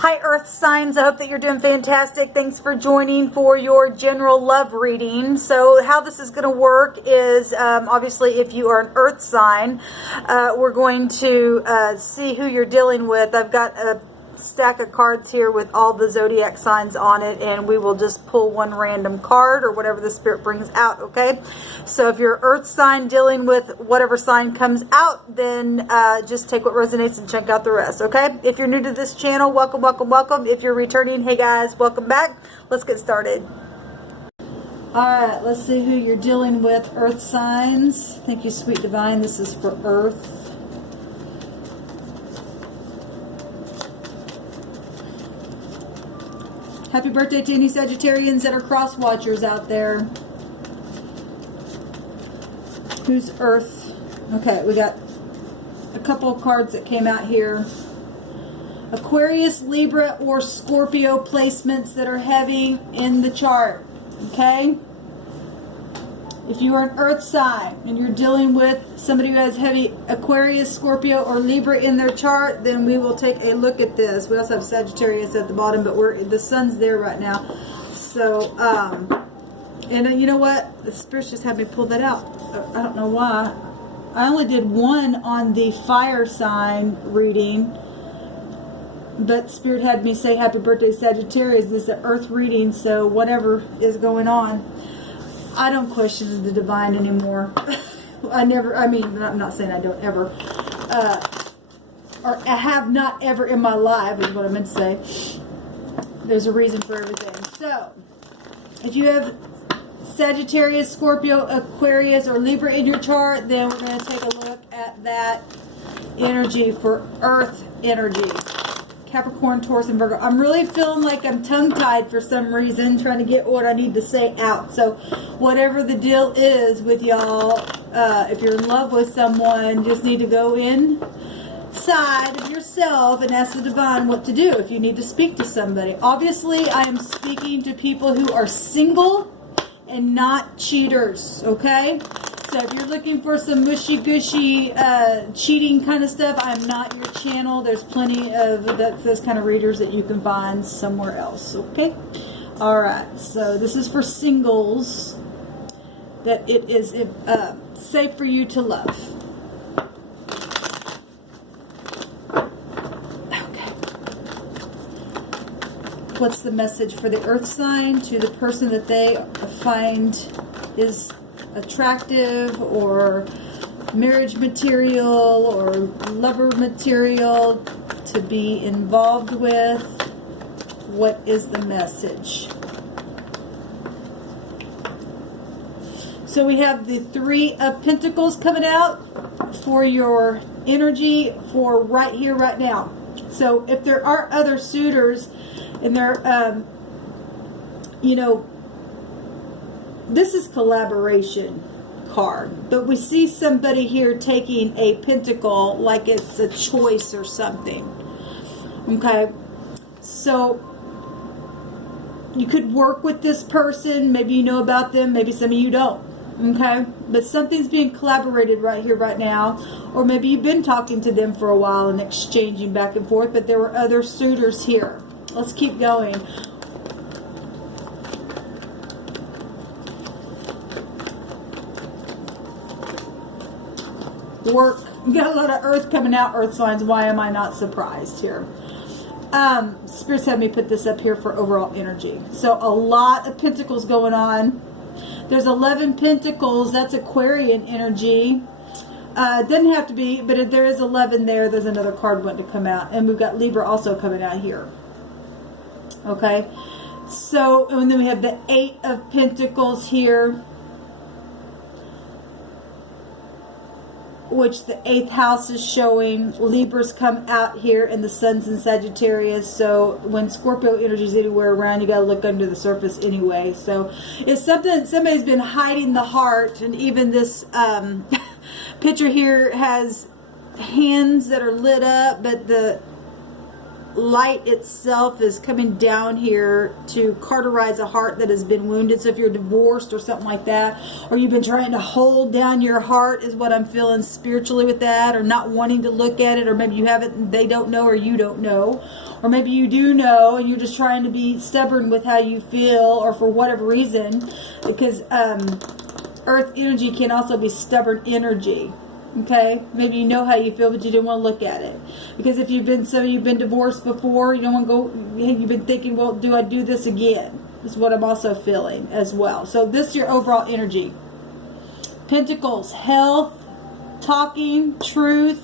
Hi Earth signs, I hope that you're doing fantastic. Thanks for joining for your general love reading. So how this is going to work is obviously if you are an Earth sign, we're going to see who you're dealing with. I've got a stack of cards here with all the zodiac signs on it, and we will just pull one random card or whatever the spirit brings out. Okay, so if you're Earth sign dealing with whatever sign comes out, then just take what resonates and check out the rest. Okay, if you're new to this channel, welcome, welcome, welcome. If you're returning, hey guys, welcome back. Let's get started. Alright, let's see who you're dealing with, Earth signs. Thank you, sweet divine. This is for Earth. Happy birthday to any Sagittarians that are cross watchers out there. Who's Earth? Okay, we got a couple of cards that came out here. Aquarius, Libra, or Scorpio placements that are heavy in the chart. Okay? If you are an Earth sign and you're dealing with somebody who has heavy Aquarius, Scorpio, or Libra in their chart, then we will take a look at this. We also have Sagittarius at the bottom, but the sun's there right now. So, and you know what? The spirits just had me pull that out. I don't know why. I only did one on the fire sign reading, but Spirit had me say happy birthday Sagittarius. This is an Earth reading, so whatever is going on, I don't question the divine anymore. I'm not saying I don't ever, or I have not ever in my life, is what I meant to say. There's a reason for everything. So, if you have Sagittarius, Scorpio, Aquarius, or Libra in your chart, then we're going to take a look at that energy for Earth energy. Capricorn, Taurus, and Virgo. I'm really feeling like I'm tongue-tied for some reason, trying to get what I need to say out. So whatever the deal is with y'all, if you're in love with someone, just need to go inside of yourself and ask the divine what to do if you need to speak to somebody. Obviously, I am speaking to people who are single and not cheaters, okay? So if you're looking for some mushy-gushy cheating kind of stuff, I'm not your channel. There's plenty of those kind of readers that you can find somewhere else, okay? All right, so this is for singles, that it is safe for you to love. Okay. What's the message for the Earth sign to the person that they find is attractive, or marriage material, or lover material to be involved with? What is the message? So we have the Three of Pentacles coming out for your energy for right here, right now. So if there are other suitors and they're, you know, this is collaboration card, but we see somebody here taking a pentacle like it's a choice or something. Okay, so you could work with this person. Maybe you know about them, maybe some of you don't. Okay, but something's being collaborated right here, right now, or maybe you've been talking to them for a while and exchanging back and forth, but there were other suitors here. Let's keep going. Work. You got a lot of Earth coming out, Earth signs. Why am I not surprised here? Spirits had me put this up here for overall energy. So a lot of pentacles going on. There's 11 pentacles. That's Aquarian energy. Doesn't have to be, but if there is 11 there, there's another card wanting to come out. And we've got Libra also coming out here. Okay. So, and then we have the 8 of Pentacles here, which the 8th house is showing. Libras come out here, and the sun's in Sagittarius. So when Scorpio energy is anywhere around, you got to look under the surface anyway. So it's something, somebody's been hiding the heart. And even this picture here has hands that are lit up, but light itself is coming down here to cauterize a heart that has been wounded. So if you're divorced or something like that, or you've been trying to hold down your heart, is what I'm feeling spiritually with that, or not wanting to look at it, or maybe you haven't and they don't know, or you don't know, or maybe you do know and you're just trying to be stubborn with how you feel, or for whatever reason, because earth energy can also be stubborn energy. Okay, maybe you know how you feel, but you didn't want to look at it, because if you've been divorced before, you don't want to go. You've been thinking, well, do I do this again? Is what I'm also feeling as well. So this is your overall energy. Pentacles, health, talking, truth,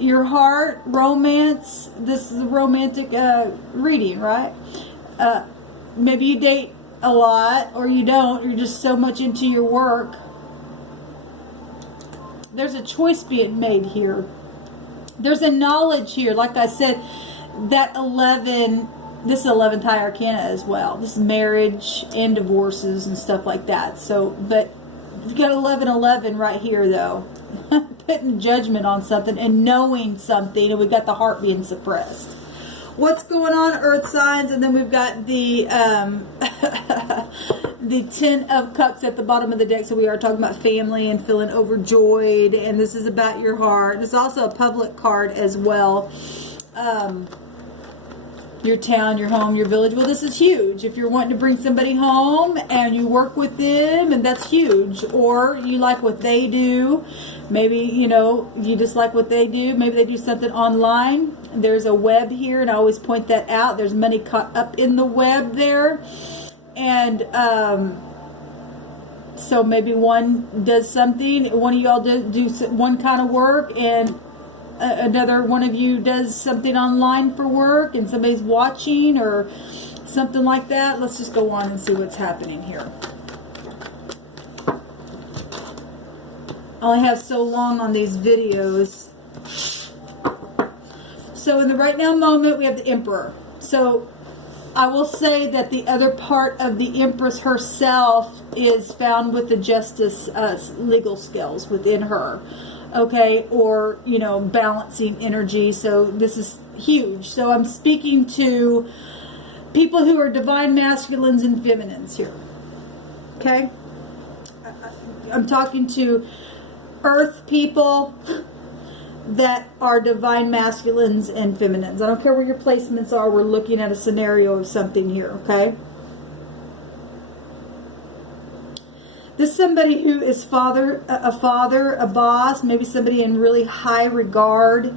your heart, romance. This is a romantic reading, right? Maybe you date a lot, or you don't. You're just so much into your work. There's a choice being made here. There's a knowledge here. Like I said, that 11, this is 11th high arcana as well. This is marriage and divorces and stuff like that. So, but you've got 1111 right here, though. Putting judgment on something and knowing something, and we've got the heart being suppressed. What's going on, earth signs? And then we've got the the 10 of cups at the bottom of the deck. So we are talking about family and feeling overjoyed, and this is about your heart. This is also a public card as well. Your town, your home, your village. Well, this is huge. If you're wanting to bring somebody home and you work with them, and that's huge. Or you like what they do. Maybe, you know, you just like what they do. Maybe they do something online. There's a web here, and I always point that out. There's money caught up in the web there. And so maybe one does something. One of y'all do one kind of work, and another one of you does something online for work, and somebody's watching or something like that. Let's just go on and see what's happening here. I only have so long on these videos. So in the right now moment, we have the Emperor. So I will say that the other part of the Empress herself is found with the Justice legal skills within her. Okay, or, you know, balancing energy. So this is huge. So I'm speaking to people who are divine masculines and feminines here. Okay? I'm talking to earth people that are divine masculines and feminines. I don't care where your placements are. We're looking at a scenario of something here, okay? This is somebody who is a father, a boss, maybe somebody in really high regard.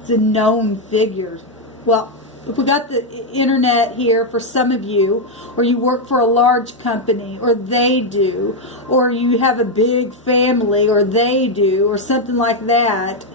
It's a known figure. Well, if we got the internet here for some of you, or you work for a large company, or they do, or you have a big family, or they do, or something like that,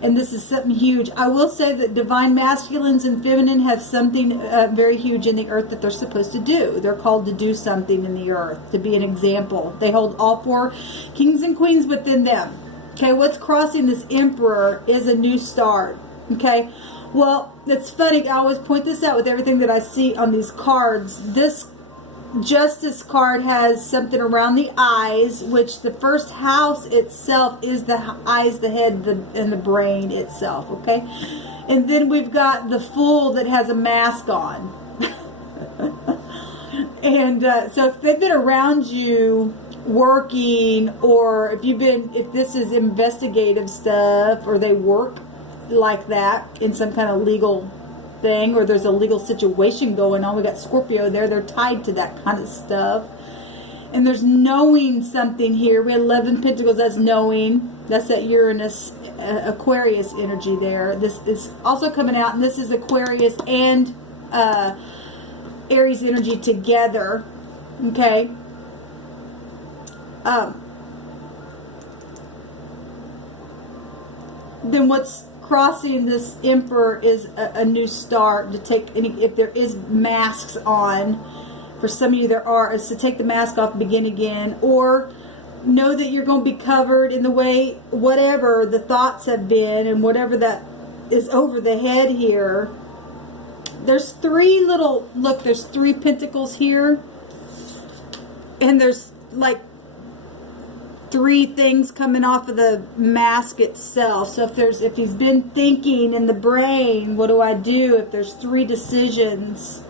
and this is something huge. I will say that divine masculines and feminine have something very huge in the earth that they're supposed to do. They're called to do something in the earth, to be an example. They hold all four kings and queens within them. Okay, what's crossing this Emperor is a new start. Okay, well, it's funny. I always point this out with everything that I see on these cards. This Justice card has something around the eyes, which the first house itself is the eyes, the head, and the brain itself, okay? And then we've got the Fool that has a mask on. And so if they've been around you working, or if this is investigative stuff, or they work like that in some kind of legal thing, or there's a legal situation going on. We got Scorpio there. They're tied to that kind of stuff. And there's knowing something here. We had 11 Pentacles. That's knowing. That's that Uranus, Aquarius energy there. This is also coming out, and this is Aquarius and Aries energy together. Okay. Then what's crossing this Emperor is a new start, to take any, if there is masks on, for some of you there are, is to take the mask off, begin again, or know that you're going to be covered in the way, whatever the thoughts have been, and whatever that is over the head here. There's three little, look, there's 3 Pentacles here, and there's like 3 things coming off of the mask itself. So if he's been thinking in the brain, what do I do? If there's 3 decisions,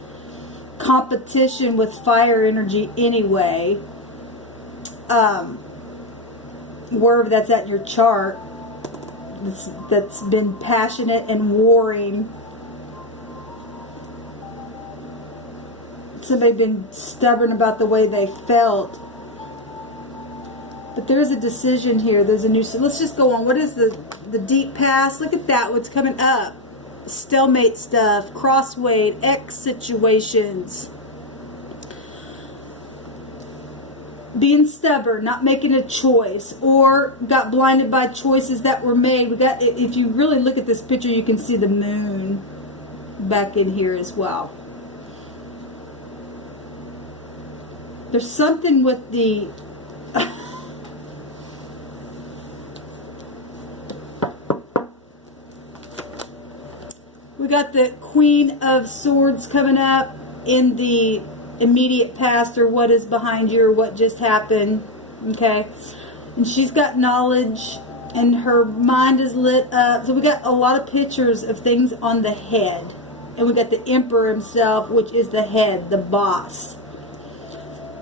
competition with fire energy anyway, wherever that's at your chart, that's been passionate and warring. Somebody been stubborn about the way they felt. But there's a decision here. There's a new... Let's just go on. What is the deep past? Look at that. What's coming up? Stalemate stuff. Crossway. X situations. Being stubborn. Not making a choice. Or got blinded by choices that were made. We got... If you really look at this picture, you can see the moon back in here as well. There's something with the... We got the Queen of Swords coming up in the immediate past, or what is behind you, or what just happened. Okay. And she's got knowledge, and her mind is lit up. So we got a lot of pictures of things on the head. And we got the Emperor himself, which is the head, the boss.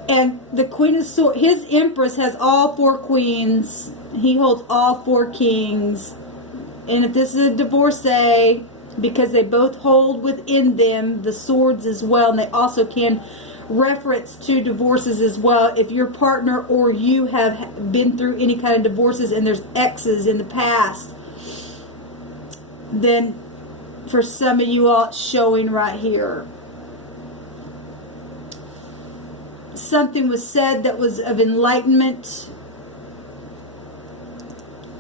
And the Queen of Swords, his Empress has all 4 queens. He holds all 4 kings. And if this is a divorcee, because they both hold within them the swords as well, and they also can reference to divorces as well. If your partner or you have been through any kind of divorces and there's exes in the past, then for some of you all, it's showing right here. Something was said that was of enlightenment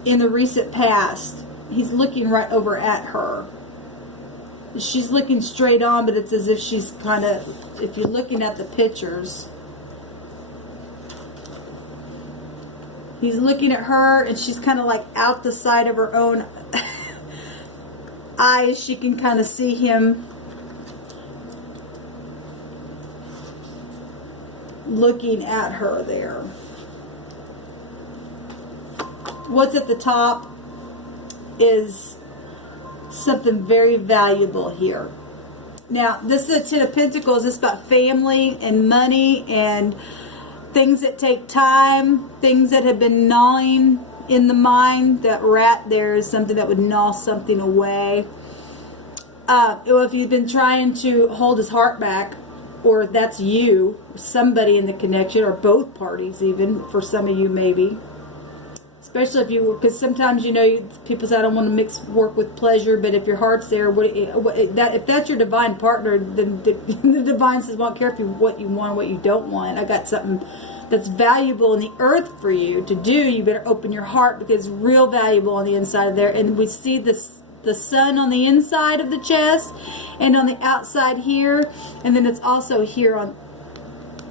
in the recent past. He's looking right over at her. She's looking straight on, but it's as if she's kind of, if you're looking at the pictures, he's looking at her and she's kind of like out the side of her own eyes. She can kind of see him looking at her there. What's at the top is something very valuable here. Now, this is a 10 of Pentacles. It's about family and money and things that take time, things that have been gnawing in the mind. That rat there is something that would gnaw something away. If you've been trying to hold his heart back, or that's you, somebody in the connection, or both parties even, for some of you maybe. Especially if you, because sometimes, you know, people say, I don't want to mix work with pleasure, but if your heart's there, if that's your divine partner, then the divine says, well, I don't care what you want or what you don't want. I got something that's valuable in the earth for you to do. You better open your heart, because it's real valuable on the inside of there. And we see the sun on the inside of the chest and on the outside here, and then it's also here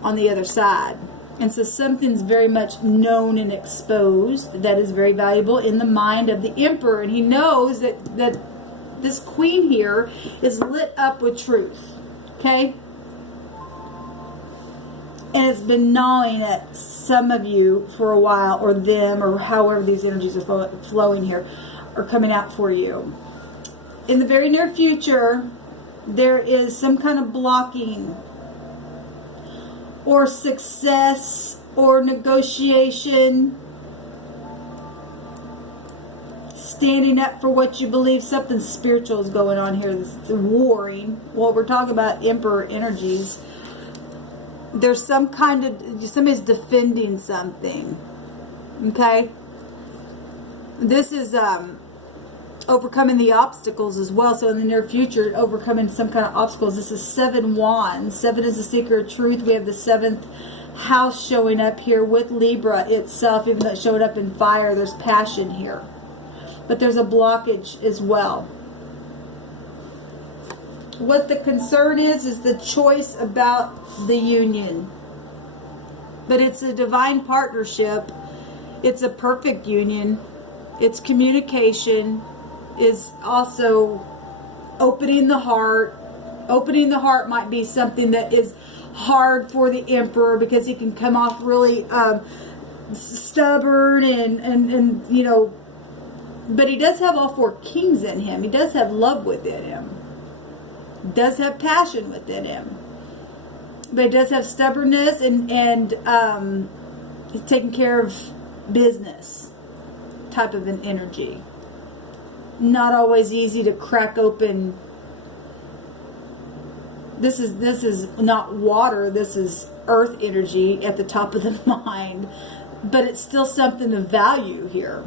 on the other side. And so something's very much known and exposed that is very valuable in the mind of the Emperor. And he knows that this queen here is lit up with truth. Okay? And it's been gnawing at some of you for a while, or them, or however these energies are flowing here, or coming out for you. In the very near future, there is some kind of blocking or success or negotiation, standing up for what you believe. Something spiritual is going on here. This is warring. Well, we're talking about Emperor energies. There's some kind of, somebody's defending something. Okay? This is overcoming the obstacles as well. So in the near future, overcoming some kind of obstacles. This is 7 wands. 7 is the seeker of truth. We have the 7th house showing up here with Libra itself. Even though it showed up in fire, there's passion here. But there's a blockage as well. What the concern is the choice about the union. But it's a divine partnership. It's a perfect union. It's communication. Is also opening the heart. Opening the heart might be something that is hard for the Emperor, because he can come off really stubborn and you know, but he does have all 4 kings in him. He does have love within him. He does have passion within him. But he does have stubbornness and he's taking care of business type of an energy. Not always easy to crack open. This is not water. This is earth energy at the top of the mind. But it's still something of value here.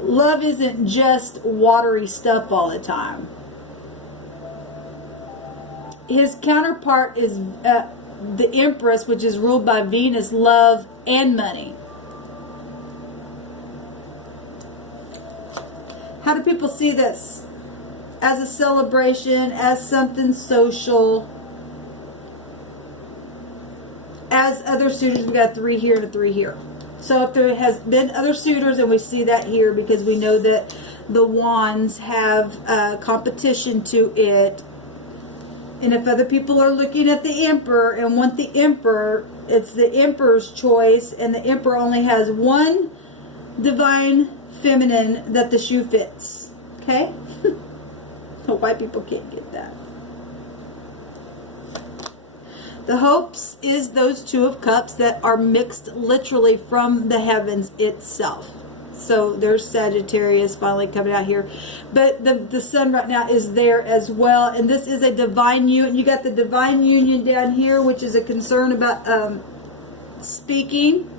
Love isn't just watery stuff all the time. His counterpart is the Empress, which is ruled by Venus, love and money. How do people see this? As a celebration, as something social. As other suitors, we got 3 here and a 3 here. So if there has been other suitors, and we see that here because we know that the wands have competition to it. And if other people are looking at the Emperor and want the Emperor, it's the Emperor's choice. And the Emperor only has one divine feminine that the shoe fits. Okay? So white people can't get that. The hopes is those 2 of cups that are mixed literally from the heavens itself. So there's Sagittarius finally coming out here. But the sun right now is there as well. And this is a divine union. You got the divine union down here, which is a concern about speaking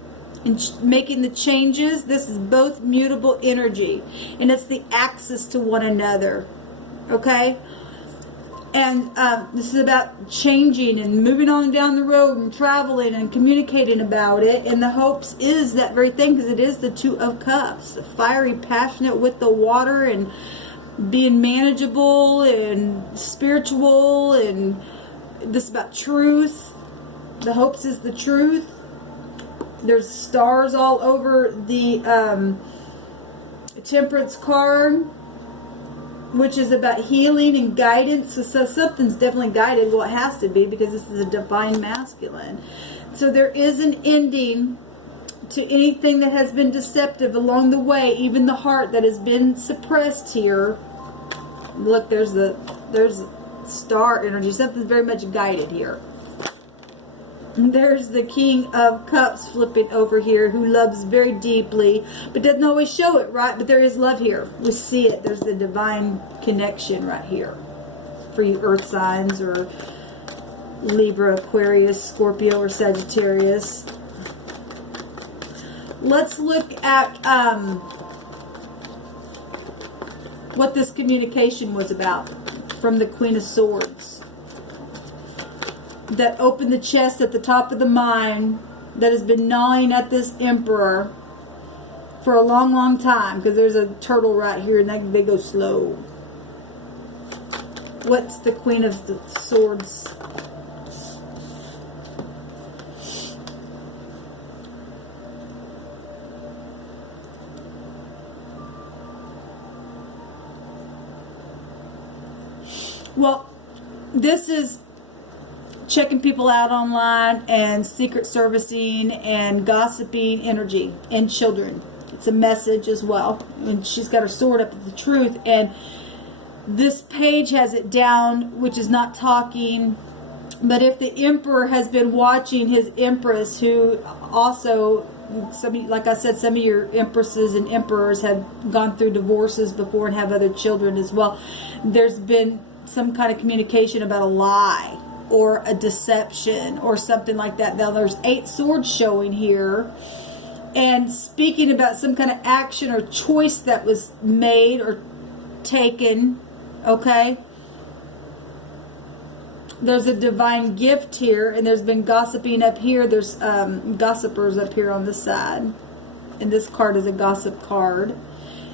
and making the changes. This is both mutable energy. And it's the axis to one another. Okay? And this is about changing and moving on down the road and traveling and communicating about it. And the hopes is that very thing, because it is the 2 of cups. The fiery, passionate with the water and being manageable and spiritual. And this is about truth. The hopes is the truth. There's stars all over the Temperance card, which is about healing and guidance. So something's definitely guided. Well, it has to be, because this is a divine masculine. So there is an ending to anything that has been deceptive along the way. Even the heart that has been suppressed here. Look, there's star energy. Something's very much guided here. And there's the King of Cups flipping over here, who loves very deeply, but doesn't always show it, right? But there is love here. We see it. There's the divine connection right here for you earth signs, or Libra, Aquarius, Scorpio, or Sagittarius. Let's look at what this communication was about from the Queen of Swords. That opened the chest at the top of the mind, that has been gnawing at this Emperor for a long, long time, because there's a turtle right here and they go slow. What's the Queen of the Swords? Well, this is checking people out online and secret servicing and gossiping energy and children. It's a message as well. And she's got her sword up at the truth. And this page has it down, which is not talking. But if the Emperor has been watching his Empress, who also, like I said, some of your Empresses and Emperors have gone through divorces before and have other children as well. There's been some kind of communication about a lie or a deception or something like that. Now there's 8 swords showing here, and speaking about some kind of action or choice that was made or taken. Okay, there's a divine gift here, and there's been gossiping up here. There's gossipers up here on this side, and this card is a gossip card.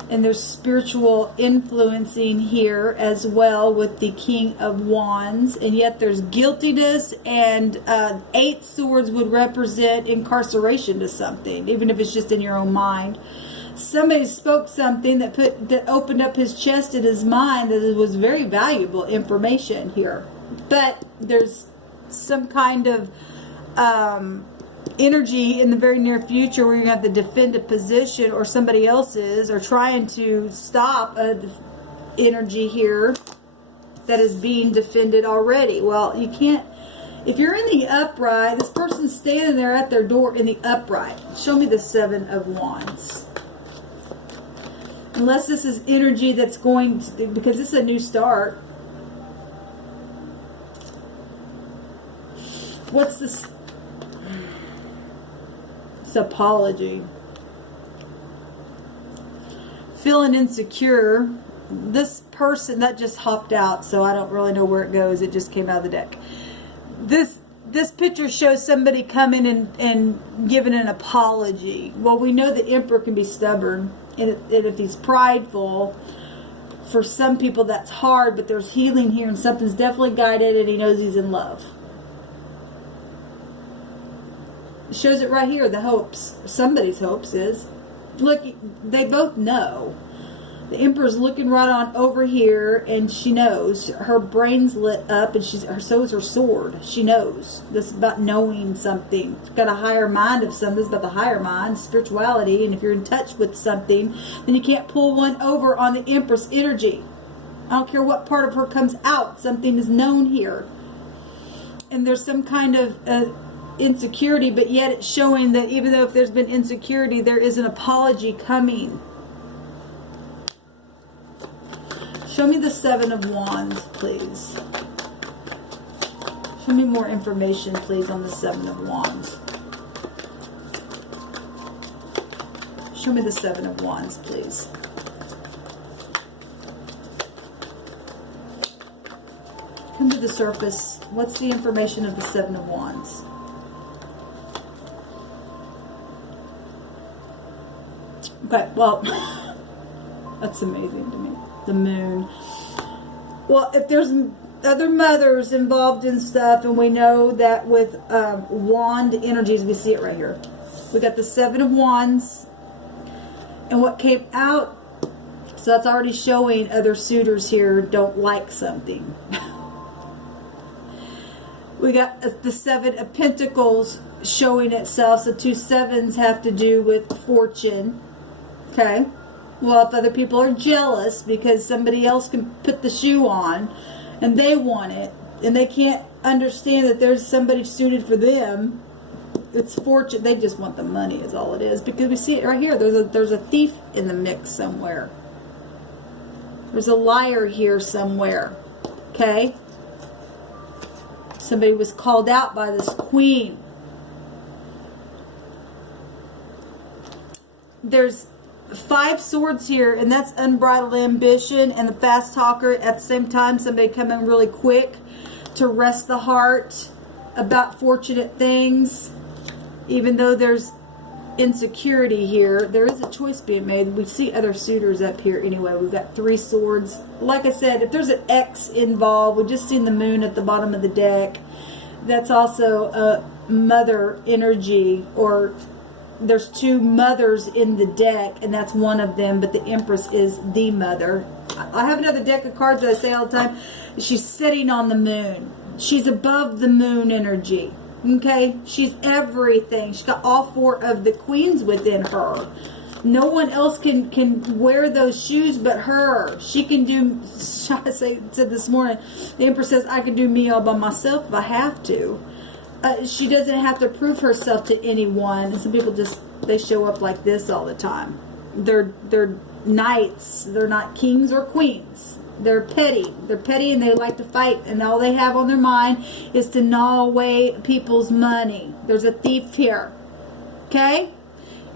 And there's spiritual influencing here as well with the King of Wands. And yet there's guiltiness, and 8 swords would represent incarceration to something, even if it's just in your own mind. Somebody spoke something that opened up his chest and his mind, that it was very valuable information here. But there's some kind of energy in the very near future where you're going to have to defend a position, or somebody else is, or trying to stop a energy here that is being defended already. Well, you can't. If you're in the upright, this person's standing there at their door in the upright. Show me the Seven of Wands. Unless this is energy that's going to, because this is a new start. What's this? It's apology. Feeling insecure. This person, that just hopped out, so I don't really know where it goes. It just came out of the deck. This picture shows somebody coming and giving an apology. Well, we know the Emperor can be stubborn, and if he's prideful, for some people that's hard, but there's healing here, and something's definitely guided, and he knows he's in love. It shows it right here, the hopes. Somebody's hopes is. Look, they both know. The Emperor's looking right on over here, and she knows. Her brain's lit up, and so is her sword. She knows. This is about knowing something. She's got a higher mind of something. It's about the higher mind, spirituality, and if you're in touch with something, then you can't pull one over on the Empress energy. I don't care what part of her comes out. Something is known here. And there's some kind of insecurity, but yet it's showing that even though if there's been insecurity, there is an apology coming. Show me the Seven of Wands, please. Show me more information, please, on the Seven of Wands. Show me the Seven of Wands, please. Come to the surface. What's the information of the Seven of Wands? Okay, well, that's amazing to me. The Moon. Well, if there's other mothers involved in stuff, and we know that with wand energies, we see it right here. We got the Seven of Wands, and what came out, so that's already showing other suitors here don't like something. We got the Seven of Pentacles showing itself, so 2 sevens have to do with fortune. Okay. Well, if other people are jealous because somebody else can put the shoe on and they want it, and they can't understand that there's somebody suited for them, it's fortune. They just want the money is all it is, because we see it right here. There's a thief in the mix somewhere. There's a liar here somewhere. Okay? Somebody was called out by this queen. There's 5 swords here, and that's unbridled ambition and the fast talker. At the same time, somebody coming really quick to rest the heart about fortunate things. Even though there's insecurity here, there is a choice being made. We see other suitors up here anyway. We've got 3 swords. Like I said, if there's an X involved, we've just seen the Moon at the bottom of the deck. That's also a mother energy, or there's 2 mothers in the deck, and that's one of them, but the Empress is the mother. I have another deck of cards that I say all the time. She's sitting on the Moon. She's above the Moon energy. Okay? She's everything. She's got all 4 of the queens within her. No one else can wear those shoes but her. She can do, I said this morning, the Empress says, I can do me all by myself if I have to. She doesn't have to prove herself to anyone. Some people just, they show up like this all the time. They're knights. They're not kings or queens. They're petty. They're petty, and they like to fight, and all they have on their mind is to gnaw away people's money. There's a thief here. Okay?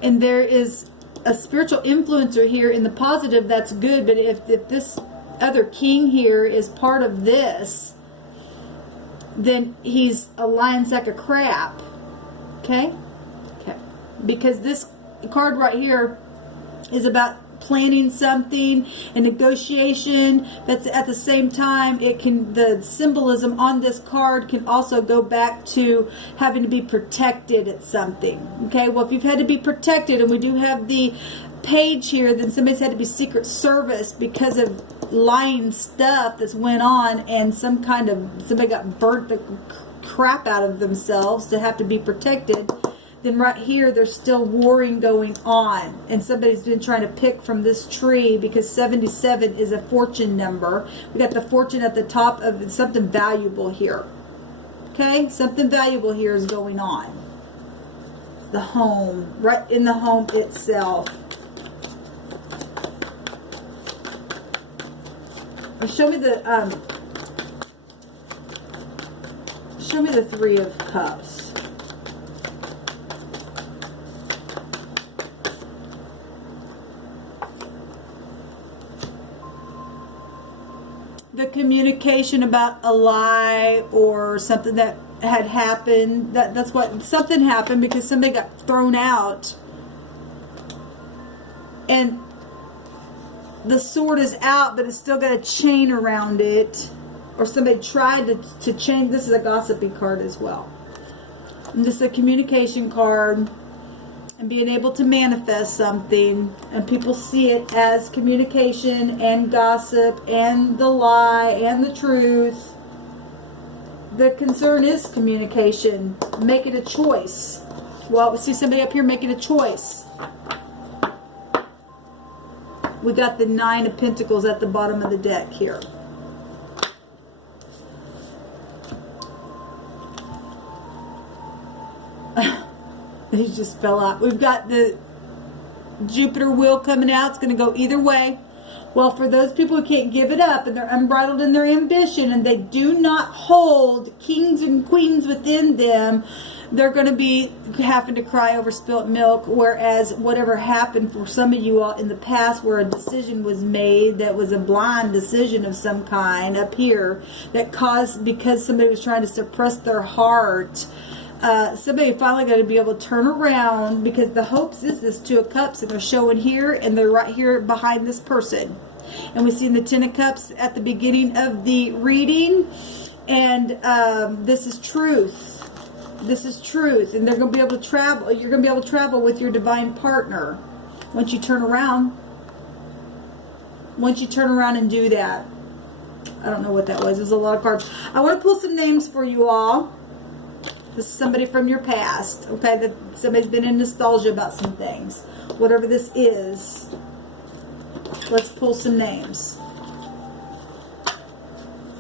And there is a spiritual influencer here in the positive. That's good, but if this other king here is part of this, then he's a lying sack of crap. Okay? Okay. Because this card right here is about planning something, a negotiation. That's at the same time, it can, the symbolism on this card can also go back to having to be protected at something. Okay? Well, if you've had to be protected, and we do have the page here, then somebody's had to be Secret Service because of lying stuff that's went on, and some kind of, somebody got burnt the crap out of themselves to have to be protected. then right here there's still warring going on, and somebody's been trying to pick from this tree, because 77 is a fortune number. We got the fortune at the top of something valuable here. Okay, something valuable here is going on. The home, right in the home itself. Show me the Three of Cups. The communication about a lie or something that had happened. That's what, something happened because somebody got thrown out, and the sword is out, but it's still got a chain around it, or somebody tried to chain. This is a gossipy card as well. And this is a communication card, and being able to manifest something, and people see it as communication and gossip and the lie and the truth. The concern is communication. Make it a choice. Well, we see somebody up here making a choice. We got the Nine of Pentacles at the bottom of the deck here. It just fell out. We've got the Jupiter wheel coming out. It's going to go either way. Well, for those people who can't give it up and they're unbridled in their ambition and they do not hold kings and queens within them, they're going to be having to cry over spilt milk. Whereas whatever happened for some of you all in the past, where a decision was made that was a blind decision of some kind up here that caused, because somebody was trying to suppress their heart, somebody finally got to be able to turn around, because the hopes is this Two of Cups, and they're showing here, and they're right here behind this person. And we see the Ten of Cups at the beginning of the reading, and this is truth. This is truth, and they're going to be able to travel. You're going to be able to travel with your divine partner once you turn around. Once you turn around and do that. I don't know what that was. There's a lot of cards. I want to pull some names for you all. This is somebody from your past, okay? That somebody's been in nostalgia about some things. Whatever this is, let's pull some names.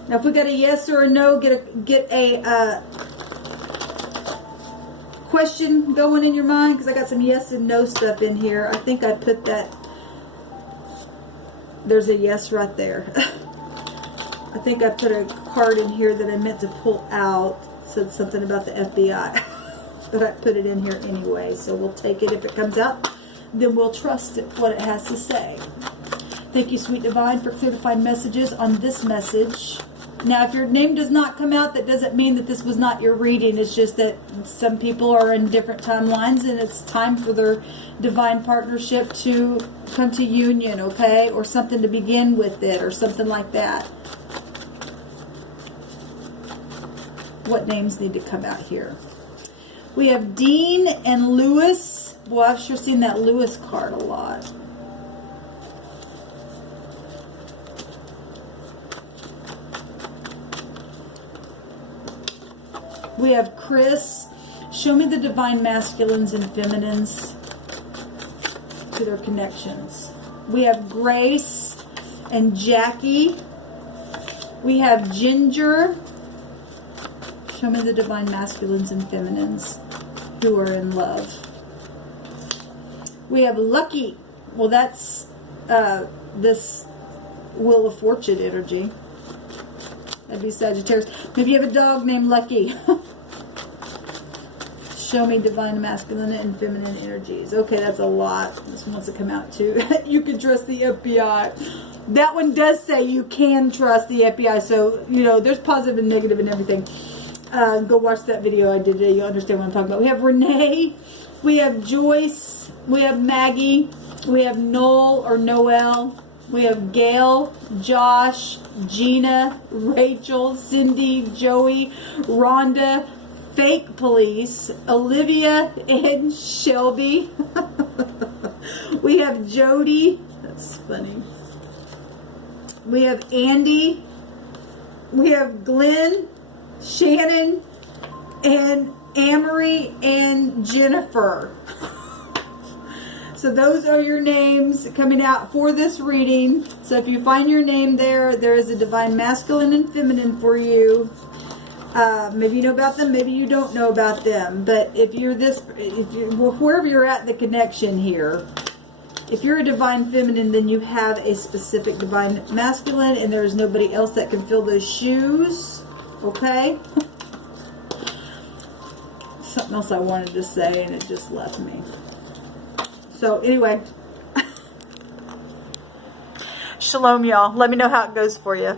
Now, if we got a yes or a no, get a question going in your mind, because I got some yes and no stuff in here. I think I put that. There's a yes right there. I think I put a card in here that I meant to pull out. Said something about the FBI, but I put it in here anyway, so we'll take it. If it comes out, then we'll trust it, what it has to say. Thank you, Sweet Divine, for clear to find messages on this message. Now, if your name does not come out, that doesn't mean that this was not your reading. It's just that some people are in different timelines, and it's time for their divine partnership to come to union, okay? Or something to begin with it, or something like that. What names need to come out here? We have Dean and Lewis. Boy, I've sure seen that Lewis card a lot. We have Chris. Show me the divine masculines and feminines to their connections. We have Grace and Jackie. We have Ginger. Show me the divine masculines and feminines who are in love. We have Lucky. Well, that's this Wheel of Fortune energy. That'd be Sagittarius. Maybe you have a dog named Lucky. Show me divine masculine and feminine energies. Okay, that's a lot. This one wants to come out too. You can trust the FBI. That one does say you can trust the FBI. So, you know, there's positive and negative and everything. Go watch that video I did today. You'll understand what I'm talking about. We have Renee. We have Joyce. We have Maggie. We have Noel or Noel. We have Gail, Josh, Gina, Rachel, Cindy, Joey, Rhonda, Fake Police, Olivia, and Shelby. We have Jody. That's funny. We have Andy. We have Glenn, Shannon, and Amory, and Jennifer. So those are your names coming out for this reading. So if you find your name there, there is a divine masculine and feminine for you. Maybe you know about them, maybe you don't know about them. But if you're wherever you're at in the connection here, if you're a divine feminine, then you have a specific divine masculine, and there's nobody else that can fill those shoes. Okay? Something else I wanted to say, and it just left me. So, anyway. Shalom, y'all. Let me know how it goes for you.